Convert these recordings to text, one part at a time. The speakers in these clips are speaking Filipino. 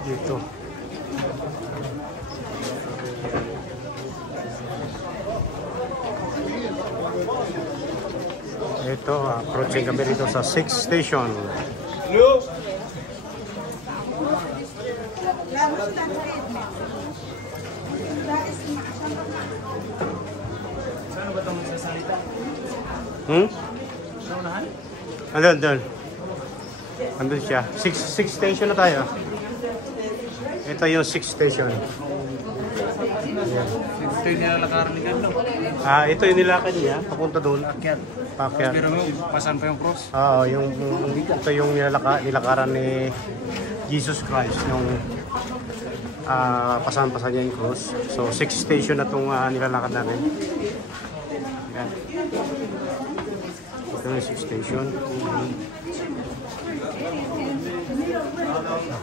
Dito. Ito, approaching kami rito sa 6th station. Saan ba ito magsasalita? Andun. Andun siya. 6th station na tayo. Ito yung 6th station. Ito yung nilalakaran ni Gando. Ito yung nilakad niya. Papunta doon. Pakyat. Pero pasan pa yung cross? Oo, ito yung nilakaran ni Jesus Christ. Yung pasan-pasan niya yung cross. So, 6th station na itong nilalakad natin. Yan. Ito yung 6th station.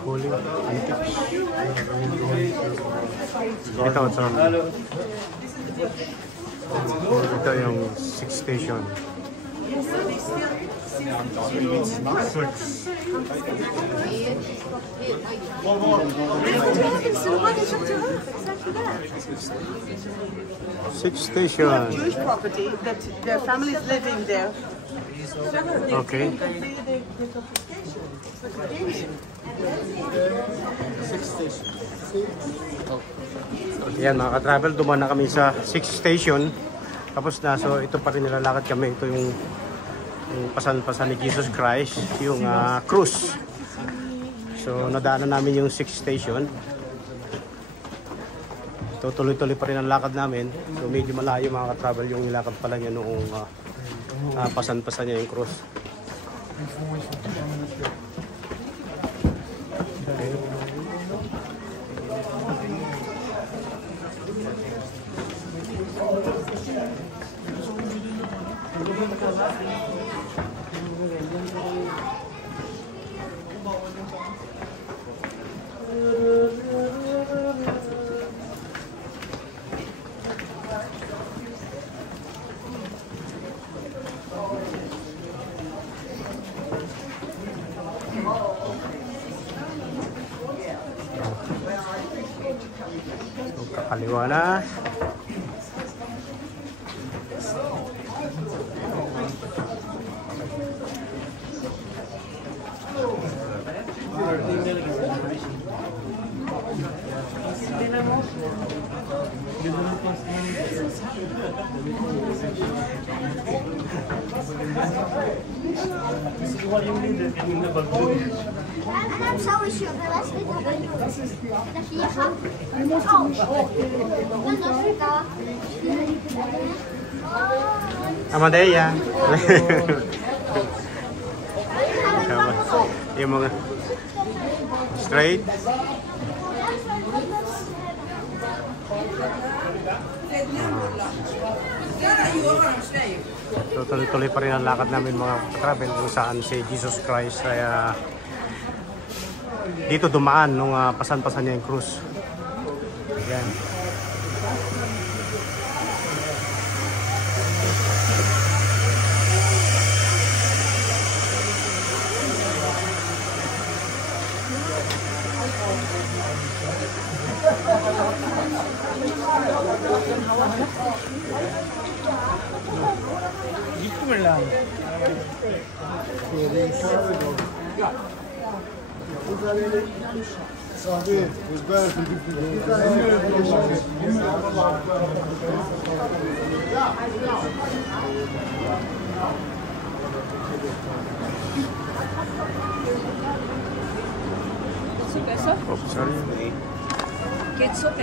Holy Antics. Ito yung 6th station. Sixth station. Jewish property that their family is living there. Okay. Yan mga ka-travel, dumaan na kami sa 6th station. Tapos na, so ito pa rin nilalakad kami. Ito yung pasan-pasan ni Jesus Christ, yung cruise. So nadaanan namin yung 6th station. Ito tuloy-tuloy pa rin ang lakad namin. So medyo malayo mga ka-travel yung nilakad pala niya noong pasan-pasan niya yung cruise. Okay. Kakaliwa na. Amadea. Yung mga straight. So tuloy-tuloy pa rin ang lakad namin mga travel kung saan si Jesus Christ ay dito dumaan nung pasan-pasan niya yung cruise. Ayan. Gitme lang. Sabi, was better to give Oh, sorry. Ketchup,